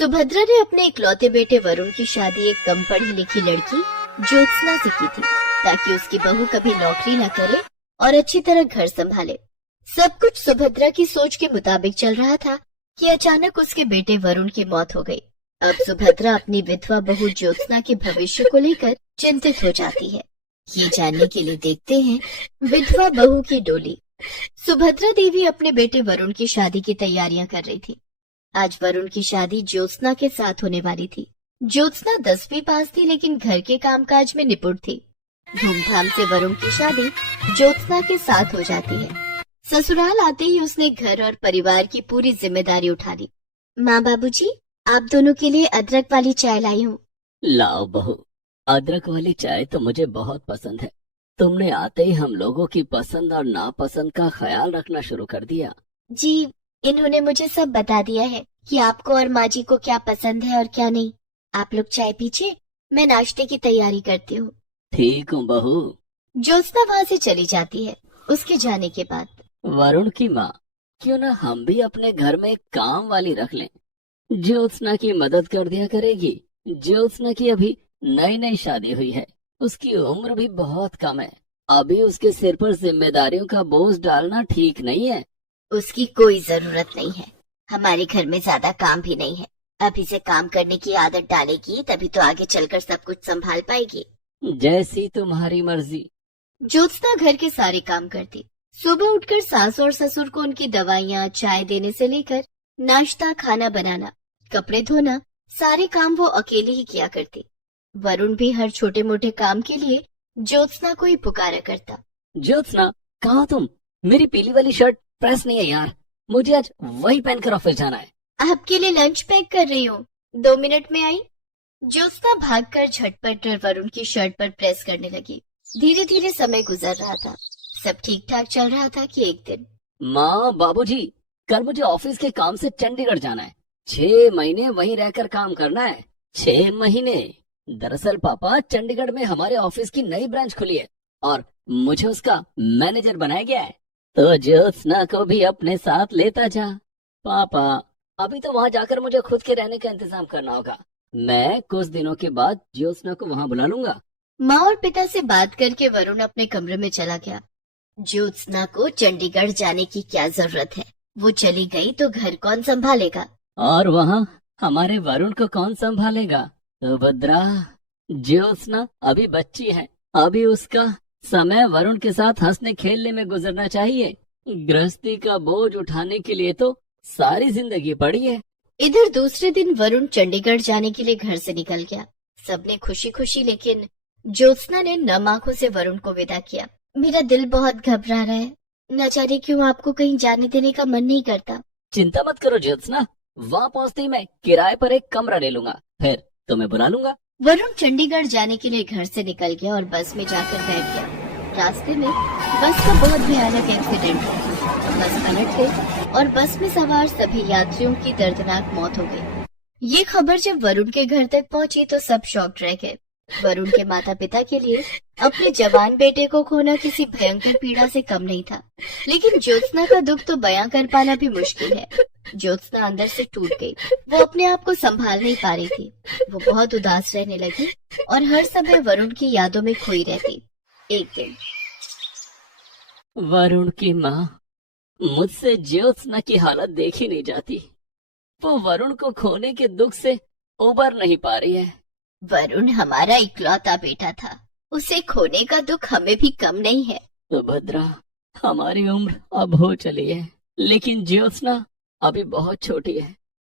सुभद्रा ने अपने इकलौते बेटे वरुण की शादी एक कम पढ़ी लिखी लड़की ज्योत्सना से की थी, ताकि उसकी बहू कभी नौकरी न करे और अच्छी तरह घर संभाले। सब कुछ सुभद्रा की सोच के मुताबिक चल रहा था कि अचानक उसके बेटे वरुण की मौत हो गई। अब सुभद्रा अपनी विधवा बहू ज्योत्सना के भविष्य को लेकर चिंतित हो जाती है। ये जानने के लिए देखते हैं विधवा बहू की डोली। सुभद्रा देवी अपने बेटे वरुण की शादी की तैयारियां कर रही थी। आज वरुण की शादी ज्योत्सना के साथ होने वाली थी। ज्योत्सना 10वीं पास थी, लेकिन घर के कामकाज में निपुण थी। धूमधाम से वरुण की शादी ज्योत्सना के साथ हो जाती है। ससुराल आते ही उसने घर और परिवार की पूरी जिम्मेदारी उठा ली। माँ बाबूजी, आप दोनों के लिए अदरक वाली चाय लाई हूँ। लाओ बहू, अदरक वाली चाय तो मुझे बहुत पसंद है। तुमने आते ही हम लोगों की पसंद और नापसंद का ख्याल रखना शुरू कर दिया। जी, इन्होंने मुझे सब बता दिया है कि आपको और माँ जी को क्या पसंद है और क्या नहीं। आप लोग चाय पीजिए, मैं नाश्ते की तैयारी करती हूँ। ठीक हूँ बहू। ज्योत्सना वहाँ से चली जाती है। उसके जाने के बाद वरुण की माँ, क्यों ना हम भी अपने घर में एक काम वाली रख लें। ज्योत्सना की मदद कर दिया करेगी। ज्योत्सना की अभी नई नई शादी हुई है, उसकी उम्र भी बहुत कम है। अभी उसके सिर पर जिम्मेदारियों का बोझ डालना ठीक नहीं है। उसकी कोई जरूरत नहीं है। हमारे घर में ज्यादा काम भी नहीं है। अभी से काम करने की आदत डालेगी, तभी तो आगे चलकर सब कुछ संभाल पाएगी। जैसी तुम्हारी मर्जी। ज्योत्सना घर के सारे काम करती। सुबह उठकर सास और ससुर को उनकी दवाइयाँ, चाय देने से लेकर नाश्ता, खाना बनाना, कपड़े धोना, सारे काम वो अकेले ही किया करती। वरुण भी हर छोटे मोटे काम के लिए ज्योत्सना को ही पुकारा करता। ज्योत्सना, कहाँ तुम? मेरी पीली वाली शर्ट प्रेस नहीं है यार, मुझे आज वही पहनकर ऑफिस जाना है। आपके लिए लंच पैक कर रही हूँ, 2 मिनट में आई। ज्योत्सना भागकर झटपट वरुण की शर्ट पर प्रेस करने लगी। धीरे धीरे समय गुजर रहा था। सब ठीक ठाक चल रहा था कि एक दिन माँ, बाबूजी, कल मुझे ऑफिस के काम से चंडीगढ़ जाना है। 6 महीने वहीं रहकर काम करना है। 6 महीने। दरअसल पापा, चंडीगढ़ में हमारे ऑफिस की नई ब्रांच खुली है और मुझे उसका मैनेजर बनाया गया है। तो ज्योत्सना को भी अपने साथ लेता जा। पापा, अभी तो वहाँ जाकर मुझे खुद के रहने का इंतजाम करना होगा। मैं कुछ दिनों के बाद ज्योत्सना को वहाँ बुला लूंगा। माँ और पिता से बात करके वरुण अपने कमरे में चला गया। ज्योत्सना को चंडीगढ़ जाने की क्या जरूरत है? वो चली गई तो घर कौन संभालेगा? और वहाँ हमारे वरुण को कौन संभालेगा? सुभद्रा, ज्योत्सना अभी बच्ची है। अभी उसका समय वरुण के साथ हंसने खेलने में गुजरना चाहिए। गृहस्थी का बोझ उठाने के लिए तो सारी जिंदगी पड़ी है। इधर दूसरे दिन वरुण चंडीगढ़ जाने के लिए घर से निकल गया। सबने खुशी खुशी, लेकिन ज्योत्सना ने नम आंखों से वरुण को विदा किया। मेरा दिल बहुत घबरा रहा है, न जाने क्यों आपको कहीं जाने देने का मन नहीं करता। चिंता मत करो ज्योत्सना, वहाँ पहुँचते ही मैं किराए पर एक कमरा ले लूंगा, फिर तुम्हें बुला लूंगा। वरुण चंडीगढ़ जाने के लिए घर से निकल गया और बस में जाकर बैठ गया। रास्ते में बस का बहुत भयानक एक्सीडेंट हुआ। बस पलट गई और बस में सवार सभी यात्रियों की दर्दनाक मौत हो गई। ये खबर जब वरुण के घर तक पहुंची तो सब शॉक्ड रह गए। वरुण के माता पिता के लिए अपने जवान बेटे को खोना किसी भयंकर पीड़ा से कम नहीं था, लेकिन ज्योत्सना का दुख तो बयां कर पाना भी मुश्किल है। ज्योत्सना अंदर से टूट गई। वो अपने आप को संभाल नहीं पा रही थी। वो बहुत उदास रहने लगी और हर समय वरुण की यादों में खोई रहती। एक दिन वरुण की माँ, मुझसे ज्योत्सना की हालत देखी नहीं जाती। वो वरुण को खोने के दुख से उबर नहीं पा रही है। वरुण हमारा इकलौता बेटा था, उसे खोने का दुख हमें भी कम नहीं है। सुभद्रा, हमारी उम्र अब हो चली है, लेकिन ज्योत्सना अभी बहुत छोटी है।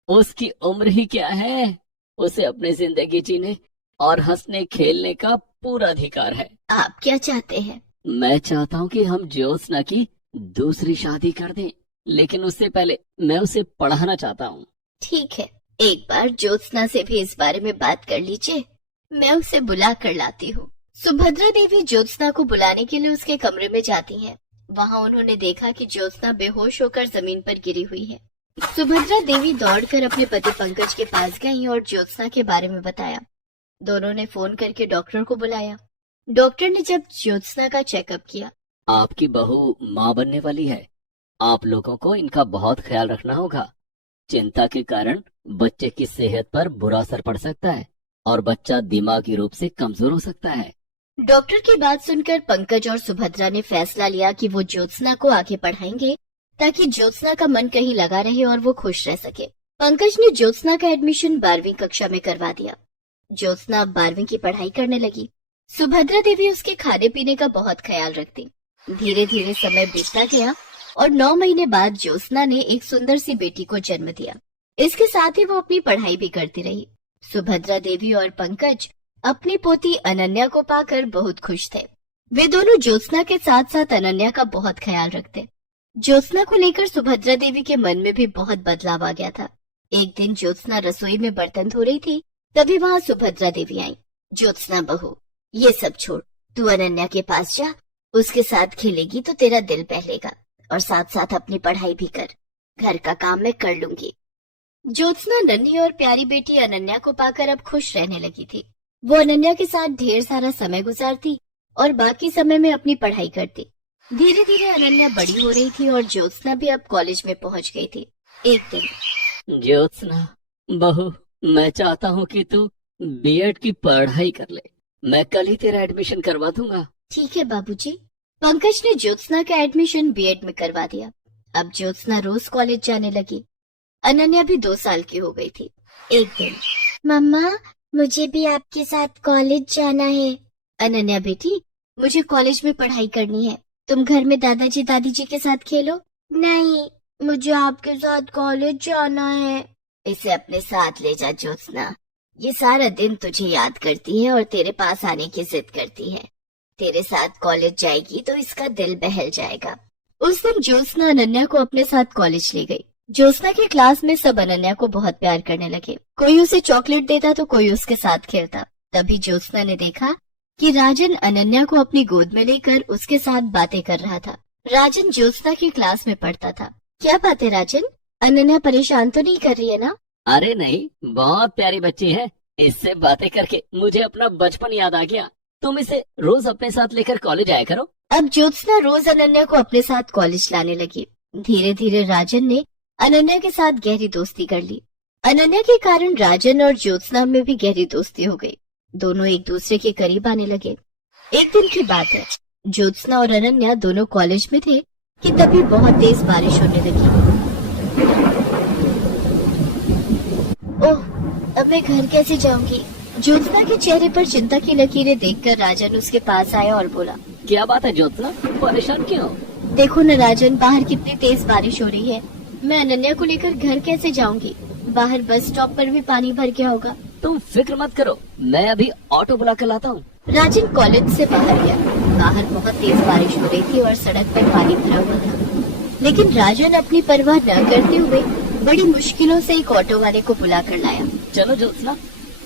उसकी उम्र ही क्या है? उसे अपनी जिंदगी जीने और हंसने खेलने का पूरा अधिकार है। आप क्या चाहते हैं? मैं चाहता हूँ कि हम ज्योत्सना की दूसरी शादी कर दें, लेकिन उससे पहले मैं उसे पढ़ाना चाहता हूँ। ठीक है, एक बार ज्योत्सना से भी इस बारे में बात कर लीजिए। मैं उसे बुला कर लाती हूँ। सुभद्रा देवी ज्योत्सना को बुलाने के लिए उसके कमरे में जाती हैं। वहाँ उन्होंने देखा कि ज्योत्सना बेहोश होकर जमीन पर गिरी हुई है। सुभद्रा देवी दौड़कर अपने पति पंकज के पास गईं और ज्योत्सना के बारे में बताया। दोनों ने फोन करके डॉक्टर को बुलाया। डॉक्टर ने जब ज्योत्सना का चेकअप किया, आपकी बहू माँ बनने वाली है। आप लोगों को इनका बहुत ख्याल रखना होगा। चिंता के कारण बच्चे की सेहत पर बुरा असर पड़ सकता है और बच्चा दिमागी रूप से कमजोर हो सकता है। डॉक्टर की बात सुनकर पंकज और सुभद्रा ने फैसला लिया कि वो ज्योत्सना को आगे पढ़ाएंगे ताकि ज्योत्सना का मन कहीं लगा रहे और वो खुश रह सके। पंकज ने ज्योत्सना का एडमिशन 12वीं कक्षा में करवा दिया। ज्योत्सना अब 12वीं की पढ़ाई करने लगी। सुभद्रा देवी उसके खाने पीने का बहुत ख्याल रखती। धीरे धीरे समय बीतता गया और 9 महीने बाद ज्योत्सना ने एक सुंदर सी बेटी को जन्म दिया। इसके साथ ही वो अपनी पढ़ाई भी करती रही। सुभद्रा देवी और पंकज अपनी पोती अनन्या को पाकर बहुत खुश थे। वे दोनों ज्योत्सना के साथ साथ अनन्या का बहुत ख्याल रखते। ज्योत्सना को लेकर सुभद्रा देवी के मन में भी बहुत बदलाव आ गया था। एक दिन ज्योत्सना रसोई में बर्तन धो रही थी, तभी वहाँ सुभद्रा देवी आई। ज्योत्सना बहू, ये सब छोड़, तू अनन्या के पास जा, उसके साथ खेलेगी तो तेरा दिल बहलेगा और साथ साथ अपनी पढ़ाई भी कर। घर का काम मैं कर लूंगी। ज्योत्सना नन्ही और प्यारी बेटी अनन्या को पाकर अब खुश रहने लगी थी। वो अनन्या के साथ ढेर सारा समय गुजारती और बाकी समय में अपनी पढ़ाई करती। धीरे धीरे अनन्या बड़ी हो रही थी और ज्योत्सना भी अब कॉलेज में पहुंच गई थी। एक दिन, ज्योत्सना बहू, मैं चाहता हूँ कि तू बीएड की पढ़ाई कर ले। मैं कल ही तेरा एडमिशन करवा दूंगा। ठीक है बाबूजी। पंकज ने ज्योत्सना का एडमिशन बीएड में करवा दिया। अब ज्योत्सना रोज कॉलेज जाने लगी। अनन्या भी 2 साल की हो गई थी। एक दिन, मम्मा, मुझे भी आपके साथ कॉलेज जाना है। अनन्या बेटी, मुझे कॉलेज में पढ़ाई करनी है, तुम घर में दादाजी दादी जी के साथ खेलो। नहीं, मुझे आपके साथ कॉलेज जाना है। इसे अपने साथ ले जा ज्योत्सना, ये सारा दिन तुझे याद करती है और तेरे पास आने की जिद करती है। तेरे साथ कॉलेज जाएगी तो इसका दिल बहल जाएगा। उस दिन ज्योत्सना अनन्या को अपने साथ कॉलेज ले गई। ज्योत्सना की क्लास में सब अनन्या को बहुत प्यार करने लगे। कोई उसे चॉकलेट देता तो कोई उसके साथ खेलता। तभी ज्योत्सना ने देखा कि राजन अनन्या को अपनी गोद में लेकर उसके साथ बातें कर रहा था। राजन ज्योत्सना की क्लास में पढ़ता था। क्या बात है राजन, अनन्या परेशान तो नहीं कर रही है ना? अरे नहीं, बहुत प्यारी बच्ची है। इससे बातें करके मुझे अपना बचपन याद आ गया। तुम इसे रोज अपने साथ लेकर कॉलेज आया करो। अब ज्योत्सना रोज अनन्या को अपने साथ कॉलेज लाने लगी। धीरे धीरे राजन ने अनन्या के साथ गहरी दोस्ती कर ली। अनन्या के कारण राजन और ज्योत्सना में भी गहरी दोस्ती हो गई। दोनों एक दूसरे के करीब आने लगे। एक दिन की बात है, ज्योत्सना और अनन्या दोनों कॉलेज में थे कि तभी बहुत तेज बारिश होने लगी। ओह, अब मैं घर कैसे जाऊंगी? ज्योत्सना के चेहरे पर चिंता की लकीरें देखकर राजन उसके पास आया और बोला, क्या बात है ज्योत्सना, परेशान क्यों? देखो न राजन, बाहर कितनी तेज बारिश हो रही है। मैं अनन्या को लेकर घर कैसे जाऊंगी? बाहर बस स्टॉप पर भी पानी भर गया होगा। तुम फिक्र मत करो, मैं अभी ऑटो बुला कर लाता हूँ। राजन कॉलेज से बाहर गया। बाहर बहुत तेज बारिश हो रही थी और सड़क पर पानी भरा हुआ था, लेकिन राजन अपनी परवाह न करते हुए बड़ी मुश्किलों से एक ऑटो वाले को बुला कर लाया। चलो ज्योत्सना,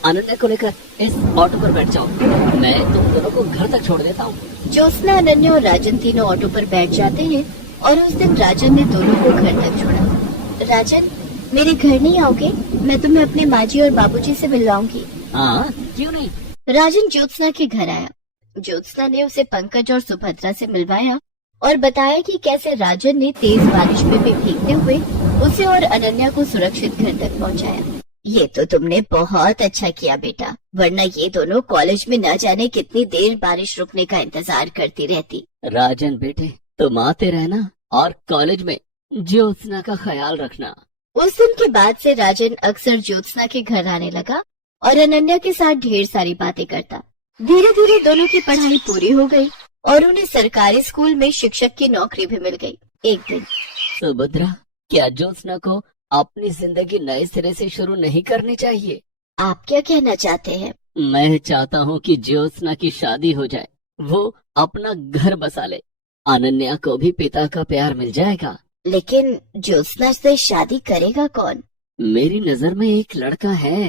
अनन्या को लेकर इस ऑटो पर बैठ जाओ, मैं तुम दोनों को घर तक छोड़ देता हूँ। ज्योत्सना, अनन्या और राजन तीनों ऑटो पर बैठ जाते हैं और उस दिन राजन ने दोनों को घर तक छोड़ा। राजन, मेरे घर नहीं आओगे? मैं तुम्हें अपने माजी और बाबूजी से मिलवाऊंगी। हाँ, क्यों नहीं। राजन ज्योत्सना के घर आया। ज्योत्सना ने उसे पंकज और सुभद्रा से मिलवाया और बताया कि कैसे राजन ने तेज बारिश में भी भीगते हुए उसे और अनन्या को सुरक्षित घर तक पहुंचाया। ये तो तुमने बहुत अच्छा किया बेटा, वरना ये दोनों कॉलेज में न जाने कितनी देर बारिश रुकने का इंतजार करती रहती। राजन बेटे, तुम आते रहना और कॉलेज में ज्योत्सना का ख्याल रखना। उस दिन के बाद से राजन अक्सर ज्योत्सना के घर आने लगा और अनन्या के साथ ढेर सारी बातें करता। धीरे धीरे दोनों की पढ़ाई पूरी हो गई और उन्हें सरकारी स्कूल में शिक्षक की नौकरी भी मिल गई। एक दिन, सुभद्रा, क्या ज्योत्सना को अपनी जिंदगी नए सिरे से शुरू नहीं करनी चाहिए? आप क्या कहना चाहते हैं? मैं चाहता हूँ कि ज्योत्सना की शादी हो जाए, वो अपना घर बसा ले, अनन्या को भी पिता का प्यार मिल जाएगा। लेकिन ज्योत्सना से शादी करेगा कौन? मेरी नजर में एक लड़का है।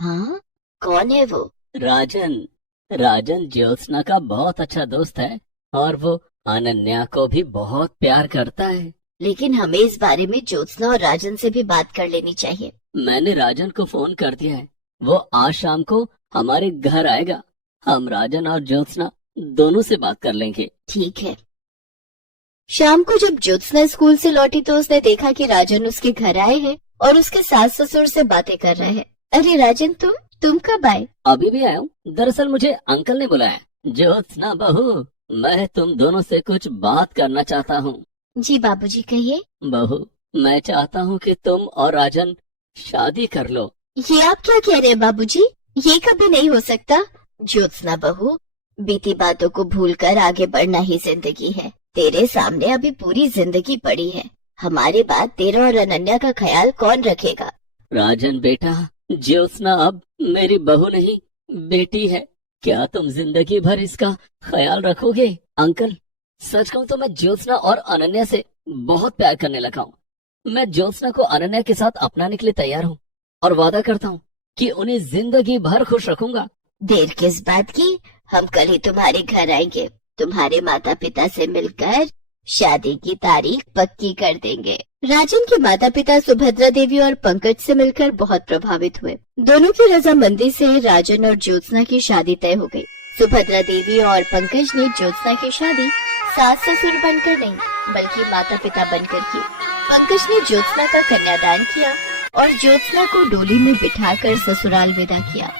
हाँ, कौन है वो? राजन। राजन ज्योत्सना का बहुत अच्छा दोस्त है और वो अनन्या को भी बहुत प्यार करता है। लेकिन हमें इस बारे में ज्योत्सना और राजन से भी बात कर लेनी चाहिए। मैंने राजन को फोन कर दिया है, वो आज शाम को हमारे घर आएगा। हम राजन और ज्योत्सना दोनों से बात कर लेंगे। ठीक है। शाम को जब ज्योत्सना स्कूल से लौटी तो उसने देखा कि राजन उसके घर आए हैं और उसके सास ससुर से बातें कर रहे हैं। अरे राजन, तुम कब आए? अभी भी आया हूँ। दरअसल मुझे अंकल ने बुलाया। ज्योत्सना बहू, मैं तुम दोनों से कुछ बात करना चाहता हूँ। जी बाबूजी, कहिए। बहू, मैं चाहता हूँ कि तुम और राजन शादी कर लो। ये आप क्या कह रहे हैं बाबूजी? ये कभी नहीं हो सकता। ज्योत्सना बहू, बीती बातों को भूलकर आगे बढ़ना ही जिंदगी है। तेरे सामने अभी पूरी जिंदगी पड़ी है। हमारी बात तेरा और अनन्या का ख्याल कौन रखेगा? राजन बेटा, ज्योत्सना अब मेरी बहू नहीं, बेटी है। क्या तुम जिंदगी भर इसका ख्याल रखोगे? अंकल, सच कहूँ तो मैं ज्योत्सना और अनन्या से बहुत प्यार करने लगा हूँ। मैं ज्योत्सना को अनन्या के साथ अपनाने के लिए तैयार हूँ और वादा करता हूँ कि उन्हें जिंदगी भर खुश रखूंगा। देर किस बात की? हम कल ही तुम्हारे घर आएंगे। तुम्हारे माता पिता से मिलकर शादी की तारीख पक्की कर देंगे। राजन के माता पिता सुभद्रा देवी और पंकज से मिलकर बहुत प्रभावित हुए। दोनों की रजामंदी से राजन और ज्योत्सना की शादी तय हो गई। सुभद्रा देवी और पंकज ने ज्योत्सना की शादी सास ससुर बनकर नहीं, बल्कि माता पिता बनकर की। पंकज ने ज्योत्सना का कन्यादान किया और ज्योत्सना को डोली में बिठाकर ससुराल विदा किया।